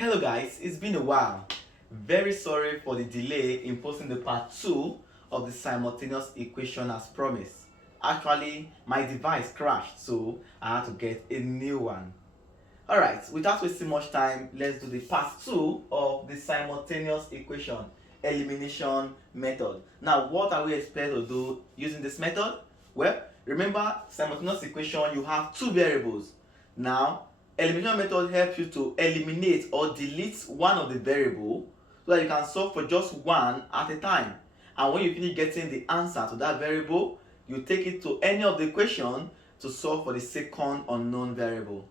Hello guys, it's been a while. Very sorry for the delay in posting the part 2 of the simultaneous equation as promised. Actually, my device crashed, so I had to get a new one. Alright, without wasting much time, let's do the part 2 of the simultaneous equation elimination method. Now, what are we expected to do using this method? Well, remember, simultaneous equation, you have two variables. Now, elimination method helps you to eliminate or delete one of the variable so that you can solve for just one at a time. And when you finish getting the answer to that variable, you take it to any of the equation to solve for the second unknown variable.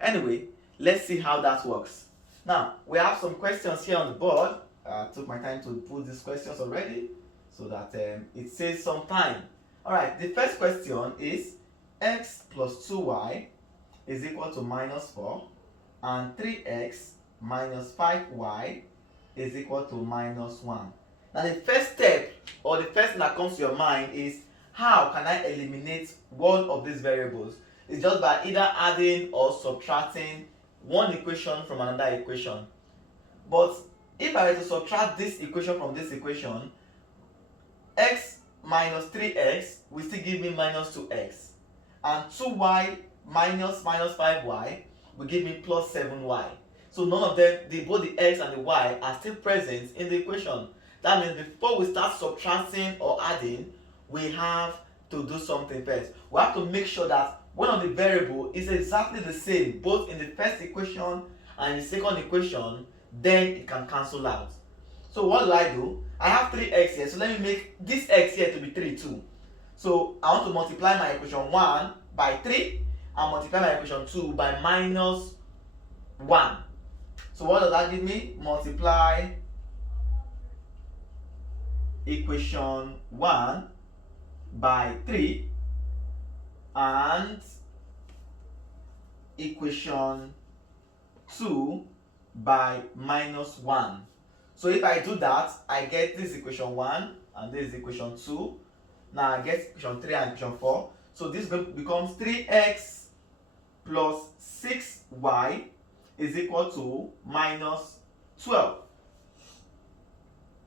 Anyway, let's see how that works. Now, we have some questions here on the board. I took my time to put these questions already so that it saves some time. Alright, the first question is x plus 2y is equal to minus 4 and 3x minus 5y is equal to minus 1. Now the first step or the first thing that comes to your mind is how can I eliminate one of these variables? It's just by either adding or subtracting one equation from another equation. But if I were to subtract this equation from this equation, x minus 3x will still give me minus 2x, and 2y minus 5y will give me plus 7y. So none of them, both the x and the y are still present in the equation. That means before we start subtracting or adding, we have to do something first. We have to make sure that one of the variable is exactly the same both in the first equation and the second equation, then it can cancel out. So what do? I have 3x here, so let me make this x here to be 3 too. So I want to multiply my equation 1 by 3 and multiply my equation 2 by minus 1. So what does that give me? Multiply equation 1 by 3 and equation 2 by minus 1. So if I do that, I get this equation 1 and this is equation 2. Now I get equation 3 and equation 4. So this becomes 3x plus 6y is equal to minus 12.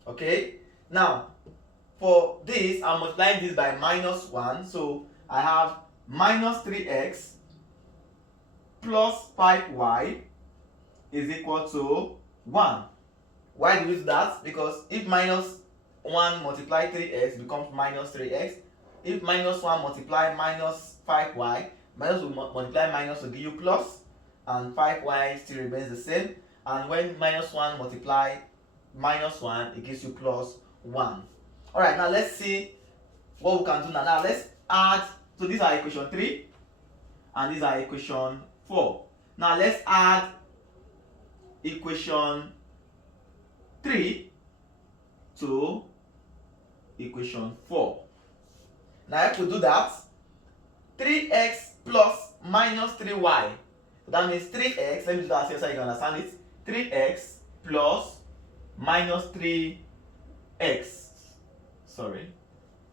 Okay? Now, for this, I'm multiplying this by minus 1. So I have minus 3x plus 5y is equal to 1. Why do we do that? Because if minus 1 multiply 3x becomes minus 3x. If minus 1 multiply minus 5y, minus will multiply minus will give you plus, and 5y still remains the same. And when minus 1 multiply minus 1, it gives you plus 1. Alright, now let's see what we can do now. Now let's add, so these are equation 3 and these are equation 4. Now let's add equation 3 to equation 4. Now if we do that, 3x plus minus 3y. So that means 3x, let me do that here so you can understand it. 3x plus minus 3x. Sorry.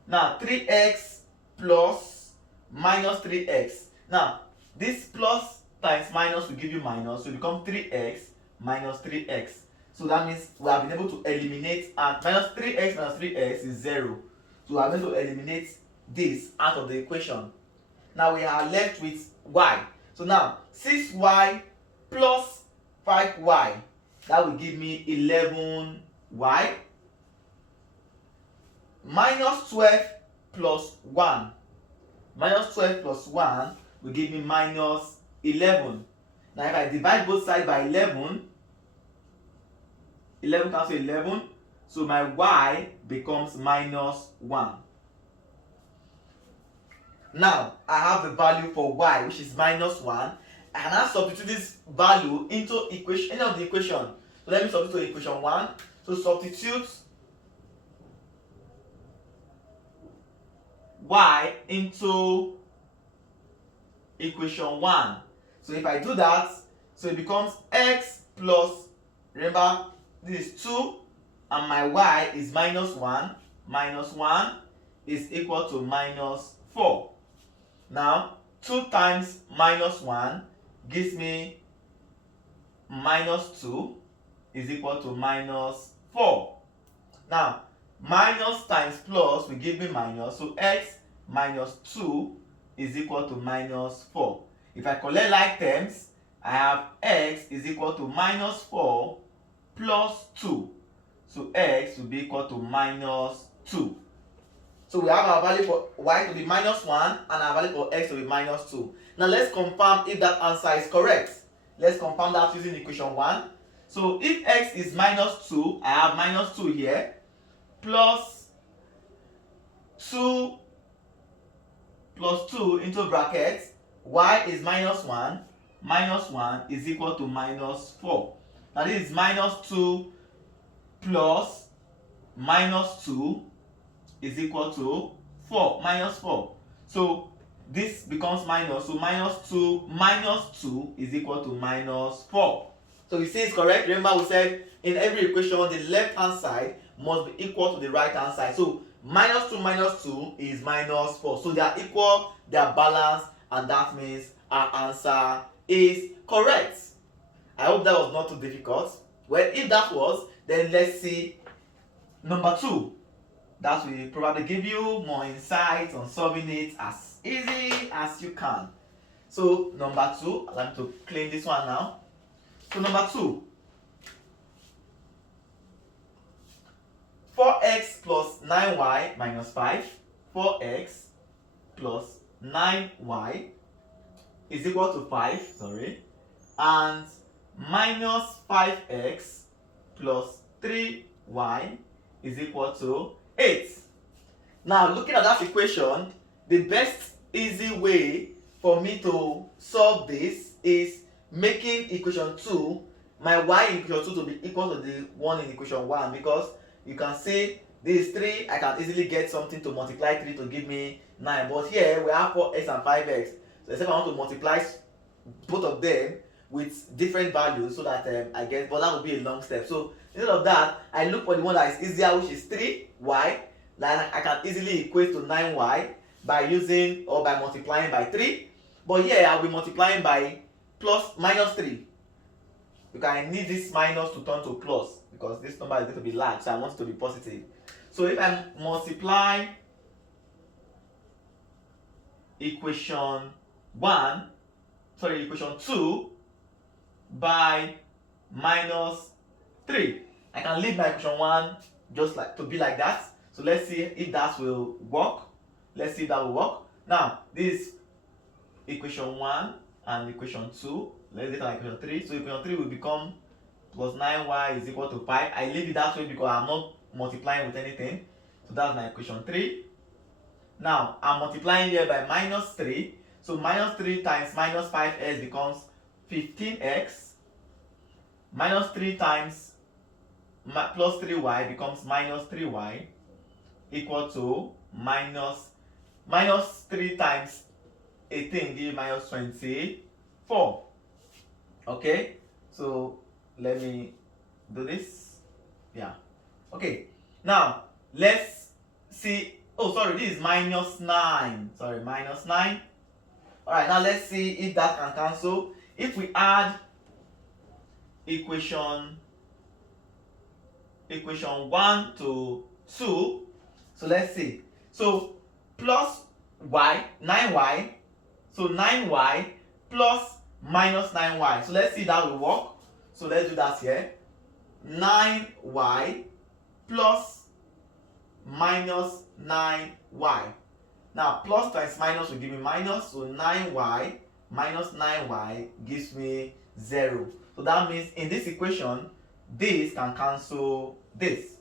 Now 3x plus minus 3x. Now this plus times minus will give you minus, so it becomes 3x minus 3x. So that means we have been able to eliminate, and minus 3x minus 3x is 0. So we are going to eliminate this out of the equation. Now we are left with y. So now 6y plus 5y, that will give me 11y. Minus 12 plus 1. Minus 12 plus 1 will give me minus 11. Now if I divide both sides by 11, 11 cancel 11, so my y becomes minus 1. Now I have the value for y, which is minus 1, and I substitute this value into equation, any of the equation. So let me substitute to equation 1. So substitute y into equation 1. So if I do that, so it becomes x plus, remember this is 2 and my y is minus 1. Minus 1 is equal to minus 4. Now 2 times minus 1 gives me minus 2 is equal to minus 4. Now, minus times plus will give me minus, so x minus 2 is equal to minus 4. If I collect like terms, I have x is equal to minus 4 plus 2. So x will be equal to minus 2. So we have our value for y to be minus 1 and our value for x to be minus 2. Now let's confirm if that answer is correct. Let's confirm that using equation 1. So if x is minus 2, I have minus 2 here, plus 2 into brackets, y is minus 1 is equal to minus 4. Now this is minus 2 plus minus 2 is equal to 4, minus 4. So this becomes minus, so minus 2 is equal to minus 4. So you see it's correct. Remember we said in every equation the left hand side must be equal to the right hand side. So minus 2 is minus 4. So they are equal, they are balanced, and that means our answer is correct. I hope that was not too difficult. Well, if that was, then let's see number 2. That will probably give you more insight on solving it as easy as you can. So number 2, allow me to clean this one now. So number 2, 4x plus 9y minus 5, 4x plus 9y is equal to 5, and minus 5x plus 3y is equal to 8. Now looking at that equation, the best easy way for me to solve this is making equation 2, my y in equation 2 to be equal to the one in equation 1, because you can see this is 3, I can easily get something to multiply 3 to give me 9, but here we have 4x and 5x. So except I want to multiply both of them with different values so that I get, but that would be a long step. So instead of that, I look for the one that is easier, which is 3y. Like I can easily equate to 9y by using or by multiplying by 3. But here I'll be multiplying by minus 3. Because I need this minus to turn to plus, because this number is going to be large, so I want it to be positive. So if I multiply equation 2 by minus 3, I can leave my equation 1 just like to be like that. So let's see if that will work. Let's see if that will work. Now this equation 1 and equation 2, let's get an equation 3. So equation 3 will become plus 9y is equal to 5. I leave it that way because I'm not multiplying with anything. So that's my equation 3. Now I'm multiplying here by minus 3. So minus 3 times minus 5x becomes 15x. Minus 3 times plus 3y becomes minus 3y equal to minus 3 times 18 give minus 24. Okay, so let me do this. Yeah. Okay, now let's see. Oh, sorry, this is minus 9. Sorry, minus 9. Alright, now let's see if that can cancel. If we add equation 1 to 2, so let's see. So plus y, 9y, so 9y plus minus 9y. So let's see if that will work. So let's do that here. 9y plus minus 9y. Now plus times minus will give me minus, so 9y minus 9y gives me 0. So that means in this equation, this can cancel this.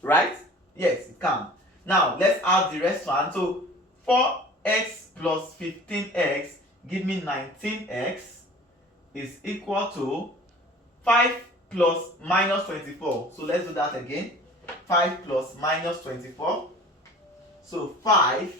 Right? Yes, it can. Now let's add the rest one. So 4x plus 15x give me 19x is equal to 5 plus minus 24. So let's do that again. 5 plus minus 24. So 5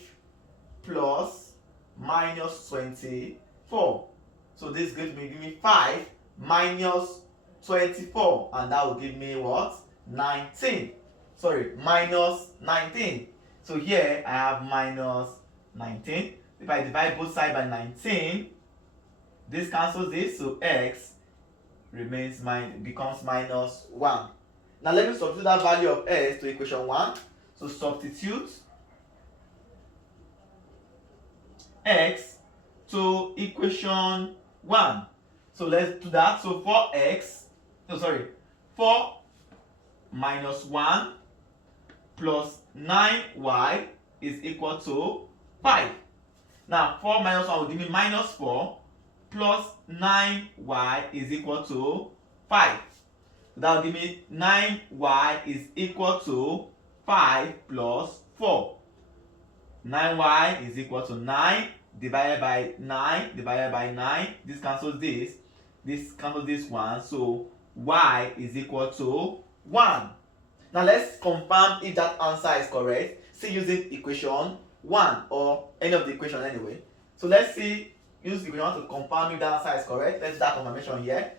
plus minus 24. So this gives me, give me 5 minus 24, and that will give me what? 19. Sorry, minus 19. So here I have minus 19. If I divide both sides by 19, this cancels this, so x becomes minus 1. Now let me substitute that value of x to equation 1. So substitute x to equation 1. So let's do that. So 4 minus 1 plus 9y is equal to 5. Now 4 minus 1 will give me minus 4 plus 9y is equal to 5. So that will give me 9y is equal to 5 plus 4. 9y is equal to 9 divided by 9 divided by 9. This cancels this. This cancels this one. So y is equal to 1. Now let's confirm if that answer is correct. Still using equation 1 or any of the equation anyway. So let's see, use equation 1 to confirm if that answer is correct. Let's do that confirmation here.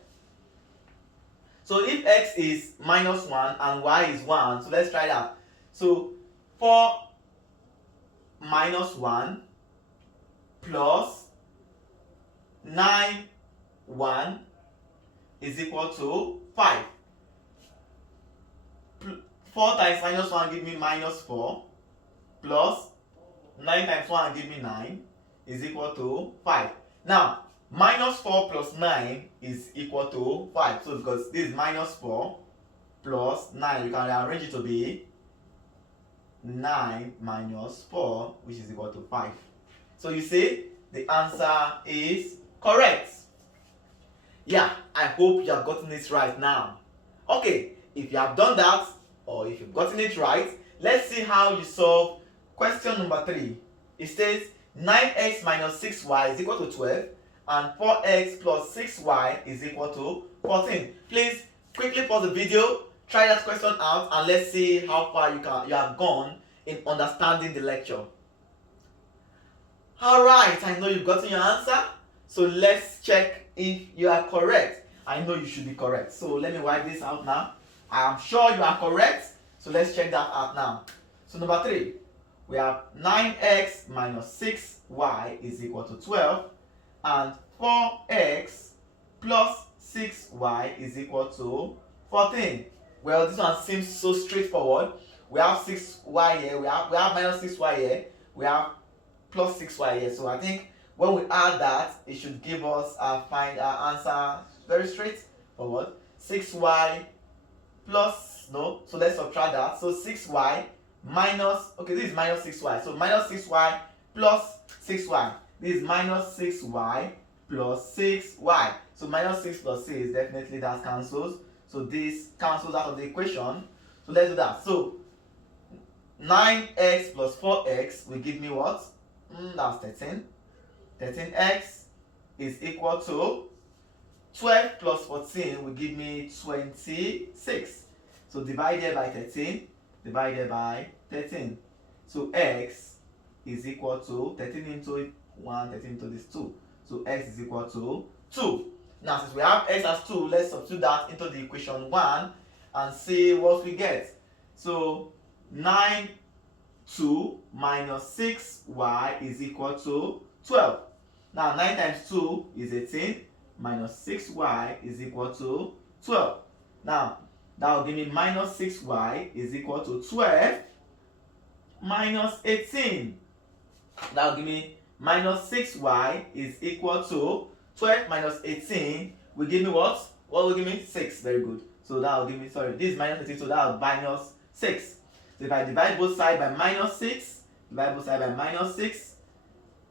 So if x is minus 1 and y is 1, so let's try that. So 4 minus 1 plus 9 1 is equal to 5. 4 times minus 1 give me minus 4 plus 9 times 1 give me 9 is equal to 5. Now minus 4 plus 9 is equal to 5. So because this is minus 4 plus 9, we can rearrange it to be 9 minus 4, which is equal to 5. So you see the answer is correct. Yeah, I hope you have gotten it right now. Okay, if you have done that or if you've gotten it right, let's see how you solve question number 3. It says 9x minus 6y is equal to 12 and 4x plus 6y is equal to 14. Please quickly pause the video, try that question out, and let's see how far you have gone in understanding the lecture. Alright, I know you've gotten your answer, so let's check if you are correct. I know you should be correct, so let me wipe this out now. I am sure you are correct, so let's check that out now. So number 3, we have 9x minus 6y is equal to 12 and 4x plus 6y is equal to 14. Well, this one seems so straightforward. We have 6y here, we have minus 6y here, we have plus 6y here. So I think when we add that, it should give us our answer very straightforward. 6y plus, no, so let's subtract that. So 6y minus, okay, this is minus 6y. So minus 6y plus 6y. This is minus 6y plus 6y. So minus 6 plus 6, definitely that cancels. So this cancels out of the equation. So let's do that. So 9x plus 4x will give me what? That's 13. 13x is equal to 12 plus 14 will give me 26. So divided by 13, divided by 13. So x is equal to 13 into 1, 13 into this 2. So x is equal to 2. Now since we have x as 2, let's substitute that into the equation 1 and see what we get. So 2 minus 6y is equal to 12. Now 9 times 2 is 18 minus 6y is equal to 12. Now that will give me minus 6y is equal to 12 minus 18. That will give me minus 6y is equal to 12 minus 18 will give me what? What will give me? 6. Very good. So that will give me, sorry, this is minus 18, so that will minus 6. So if I divide both sides by minus 6,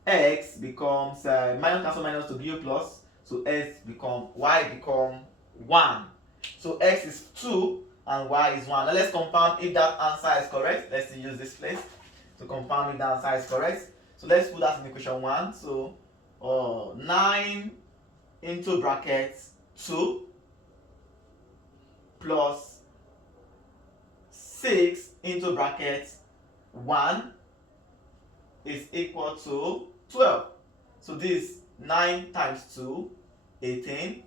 x becomes minus cancel minus to give you plus. So y become 1. So x is 2 and y is 1. Now let's confirm if that answer is correct. Let's use this place to confirm if that answer is correct. So let's put that in equation 1. So 9 into brackets 2 plus 6 into brackets 1 is equal to 12. So this 9 times 2, 18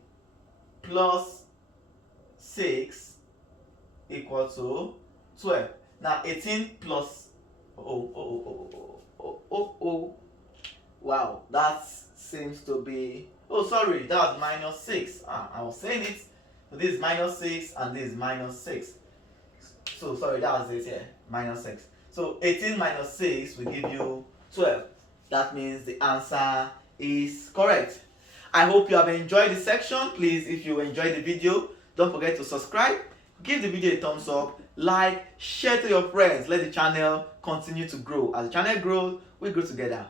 plus 6 equal to 12. Now 18 plus wow, that's seems to be, oh sorry, that was minus 6. I was saying it. So this is minus 6 and this is minus 6. So sorry, that was this, yeah, minus 6. So 18 minus 6 will give you 12. That means the answer is correct. I hope you have enjoyed the section. Please, if you enjoyed the video, don't forget to subscribe, give the video a thumbs up, like, share to your friends. Let the channel continue to grow. As the channel grows, we grow together.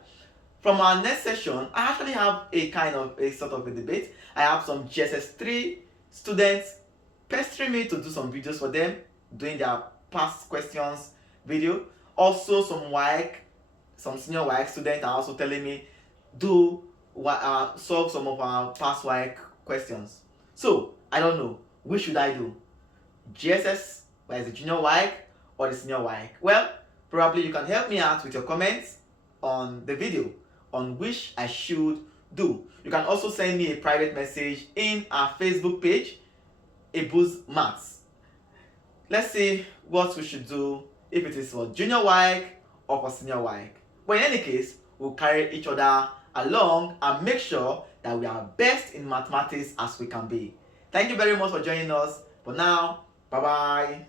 From our next session, I actually have a sort of a debate. I have some GSS3 students pestering me to do some videos for them, doing their past questions video. Also some senior WAEC students are also telling me solve some of our past WAEC questions. So I don't know, which should I do? GSS, where is the junior WAEC or the senior WAEC? Well, probably you can help me out with your comments on the video on which I should do. You can also send me a private message in our Facebook page, AbuzMaths. Let's see what we should do, if it is for junior WAEC or for senior WAEC. But in any case, we'll carry each other along and make sure that we are best in mathematics as we can be. Thank you very much for joining us. For now, bye bye.